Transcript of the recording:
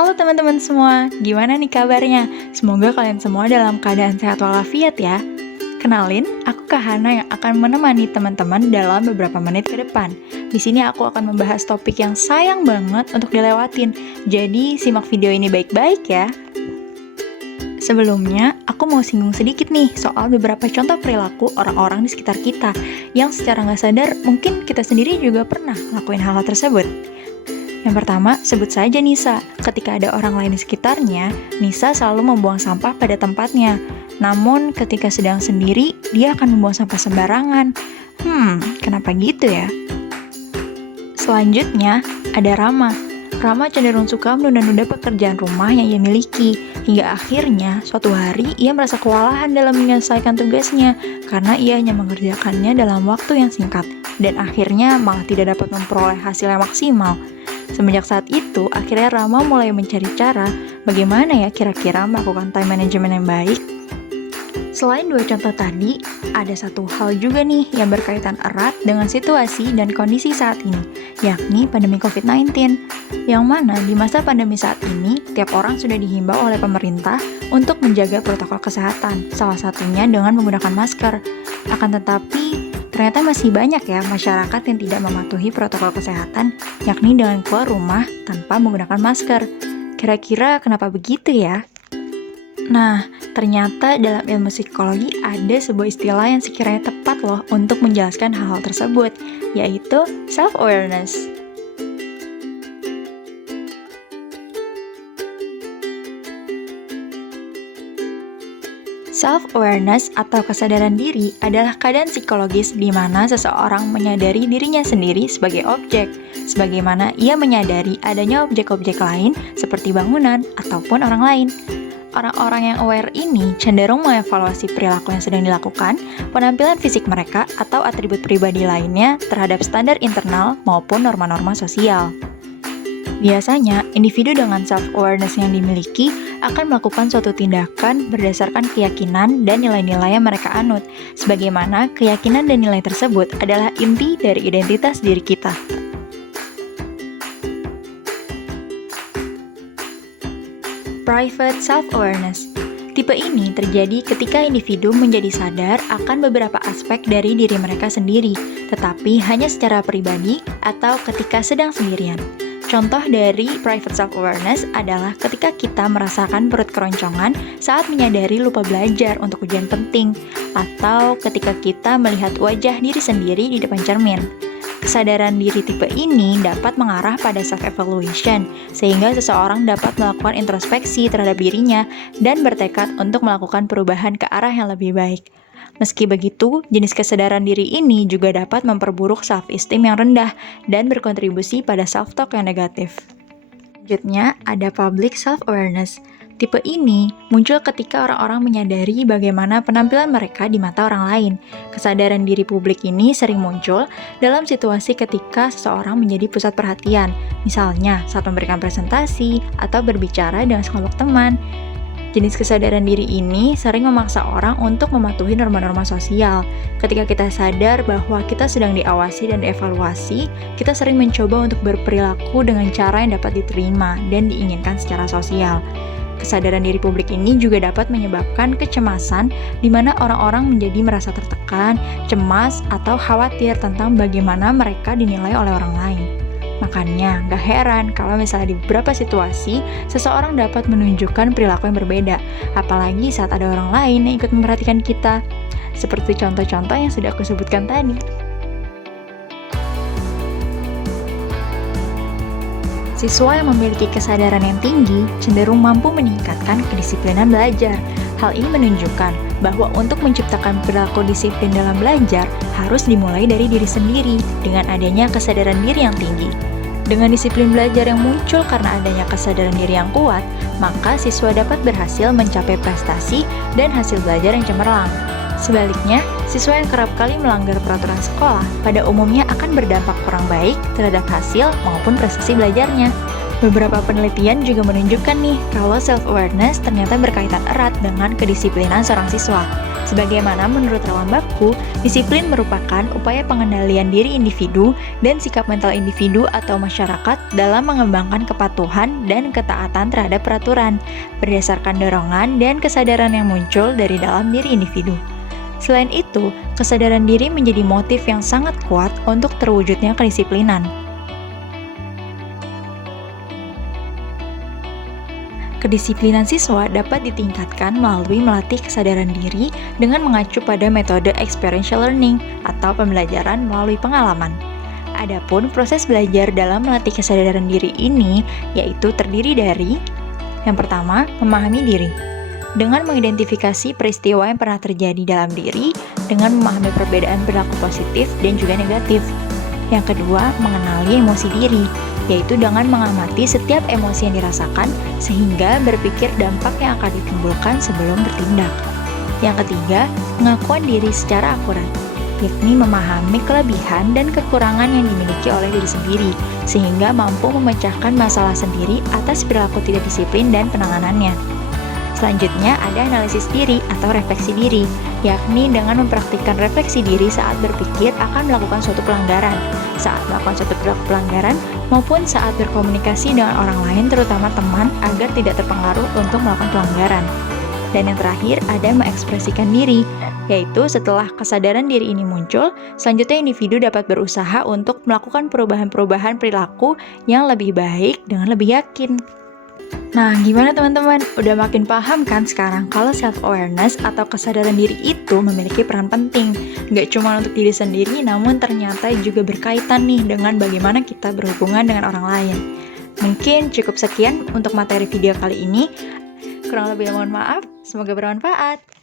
Halo teman-teman semua, gimana nih kabarnya? Semoga kalian semua dalam keadaan sehat walafiat ya. Kenalin, aku Kak Hana yang akan menemani teman-teman dalam beberapa menit ke depan. Di sini aku akan membahas topik yang sayang banget untuk dilewatin. Jadi simak video ini baik-baik ya. Sebelumnya, aku mau singgung sedikit nih soal beberapa contoh perilaku orang-orang di sekitar kita yang secara nggak sadar mungkin kita sendiri juga pernah ngelakuin hal-hal tersebut. Yang pertama, sebut saja Nisa. Ketika ada orang lain di sekitarnya, Nisa selalu membuang sampah pada tempatnya. Namun, ketika sedang sendiri, dia akan membuang sampah sembarangan. Kenapa gitu ya? Selanjutnya, ada Rama. Rama cenderung suka menunda-nunda pekerjaan rumah yang ia miliki. Hingga akhirnya, suatu hari ia merasa kewalahan dalam menyelesaikan tugasnya karena ia hanya mengerjakannya dalam waktu yang singkat. Dan akhirnya malah tidak dapat memperoleh hasil yang maksimal. Semenjak saat itu, akhirnya Rama mulai mencari cara bagaimana ya kira-kira melakukan time management yang baik. Selain dua contoh tadi, ada satu hal juga nih yang berkaitan erat dengan situasi dan kondisi saat ini, yakni pandemi COVID-19. Yang mana di masa pandemi saat ini, tiap orang sudah dihimbau oleh pemerintah untuk menjaga protokol kesehatan, salah satunya dengan menggunakan masker. Akan tetapi, ternyata masih banyak ya masyarakat yang tidak mematuhi protokol kesehatan, yakni dengan keluar rumah tanpa menggunakan masker. Kira-kira kenapa begitu ya? Nah, ternyata dalam ilmu psikologi ada sebuah istilah yang sekiranya tepat loh untuk menjelaskan hal-hal tersebut, yaitu self-awareness. Self-awareness atau kesadaran diri adalah keadaan psikologis di mana seseorang menyadari dirinya sendiri sebagai objek, sebagaimana ia menyadari adanya objek-objek lain seperti bangunan ataupun orang lain. Orang-orang yang aware ini cenderung mengevaluasi perilaku yang sedang dilakukan, penampilan fisik mereka, atau atribut pribadi lainnya terhadap standar internal maupun norma-norma sosial. Biasanya, individu dengan self-awareness yang dimiliki akan melakukan suatu tindakan berdasarkan keyakinan dan nilai-nilai yang mereka anut, sebagaimana keyakinan dan nilai tersebut adalah inti dari identitas diri kita. Private self-awareness. Tipe ini terjadi ketika individu menjadi sadar akan beberapa aspek dari diri mereka sendiri, tetapi hanya secara pribadi atau ketika sedang sendirian. Contoh dari private self-awareness adalah ketika kita merasakan perut keroncongan saat menyadari lupa belajar untuk ujian penting, atau ketika kita melihat wajah diri sendiri di depan cermin. Kesadaran diri tipe ini dapat mengarah pada self-evaluation, sehingga seseorang dapat melakukan introspeksi terhadap dirinya dan bertekad untuk melakukan perubahan ke arah yang lebih baik. Meski begitu, jenis kesadaran diri ini juga dapat memperburuk self-esteem yang rendah dan berkontribusi pada self-talk yang negatif. Selanjutnya, ada public self-awareness. Tipe ini muncul ketika orang-orang menyadari bagaimana penampilan mereka di mata orang lain. Kesadaran diri publik ini sering muncul dalam situasi ketika seseorang menjadi pusat perhatian, misalnya saat memberikan presentasi atau berbicara dengan sekelompok teman. Jenis kesadaran diri ini sering memaksa orang untuk mematuhi norma-norma sosial. Ketika kita sadar bahwa kita sedang diawasi dan dievaluasi, kita sering mencoba untuk berperilaku dengan cara yang dapat diterima dan diinginkan secara sosial. Kesadaran diri publik ini juga dapat menyebabkan kecemasan di mana orang-orang menjadi merasa tertekan, cemas, atau khawatir tentang bagaimana mereka dinilai oleh orang lain. Makanya, gak heran kalau misalnya di beberapa situasi, seseorang dapat menunjukkan perilaku yang berbeda, apalagi saat ada orang lain yang ikut memperhatikan kita. Seperti contoh-contoh yang sudah aku sebutkan tadi. Siswa yang memiliki kesadaran yang tinggi cenderung mampu meningkatkan kedisiplinan belajar. Hal ini menunjukkan bahwa untuk menciptakan perilaku disiplin dalam belajar harus dimulai dari diri sendiri dengan adanya kesadaran diri yang tinggi. Dengan disiplin belajar yang muncul karena adanya kesadaran diri yang kuat, maka siswa dapat berhasil mencapai prestasi dan hasil belajar yang cemerlang. Sebaliknya, siswa yang kerap kali melanggar peraturan sekolah pada umumnya akan berdampak kurang baik terhadap hasil maupun prestasi belajarnya. Beberapa penelitian juga menunjukkan nih kalau self-awareness ternyata berkaitan erat dengan kedisiplinan seorang siswa. Sebagaimana menurut Rawan Baku, disiplin merupakan upaya pengendalian diri individu dan sikap mental individu atau masyarakat dalam mengembangkan kepatuhan dan ketaatan terhadap peraturan, berdasarkan dorongan dan kesadaran yang muncul dari dalam diri individu. Selain itu, kesadaran diri menjadi motif yang sangat kuat untuk terwujudnya kedisiplinan. Kedisiplinan siswa dapat ditingkatkan melalui melatih kesadaran diri dengan mengacu pada metode experiential learning atau pembelajaran melalui pengalaman. Adapun proses belajar dalam melatih kesadaran diri ini yaitu terdiri dari yang pertama, memahami diri. Dengan mengidentifikasi peristiwa yang pernah terjadi dalam diri dengan memahami perbedaan perilaku positif dan juga negatif. Yang kedua, mengenali emosi diri, yaitu dengan mengamati setiap emosi yang dirasakan sehingga berpikir dampak yang akan ditimbulkan sebelum bertindak. Yang ketiga, pengakuan diri secara akurat, yakni memahami kelebihan dan kekurangan yang dimiliki oleh diri sendiri, sehingga mampu memecahkan masalah sendiri atas perilaku tidak disiplin dan penanganannya. Selanjutnya ada analisis diri atau refleksi diri, yakni dengan mempraktikkan refleksi diri saat berpikir akan melakukan suatu pelanggaran, saat melakukan suatu pelanggaran, maupun saat berkomunikasi dengan orang lain terutama teman agar tidak terpengaruh untuk melakukan pelanggaran. Dan yang terakhir ada mengekspresikan diri, yaitu setelah kesadaran diri ini muncul, selanjutnya individu dapat berusaha untuk melakukan perubahan-perubahan perilaku yang lebih baik dengan lebih yakin. Nah, gimana teman-teman? Udah makin paham kan sekarang kalau self-awareness atau kesadaran diri itu memiliki peran penting. Nggak cuma untuk diri sendiri, namun ternyata juga berkaitan nih dengan bagaimana kita berhubungan dengan orang lain. Mungkin cukup sekian untuk materi video kali ini. Kurang lebih mohon maaf, semoga bermanfaat.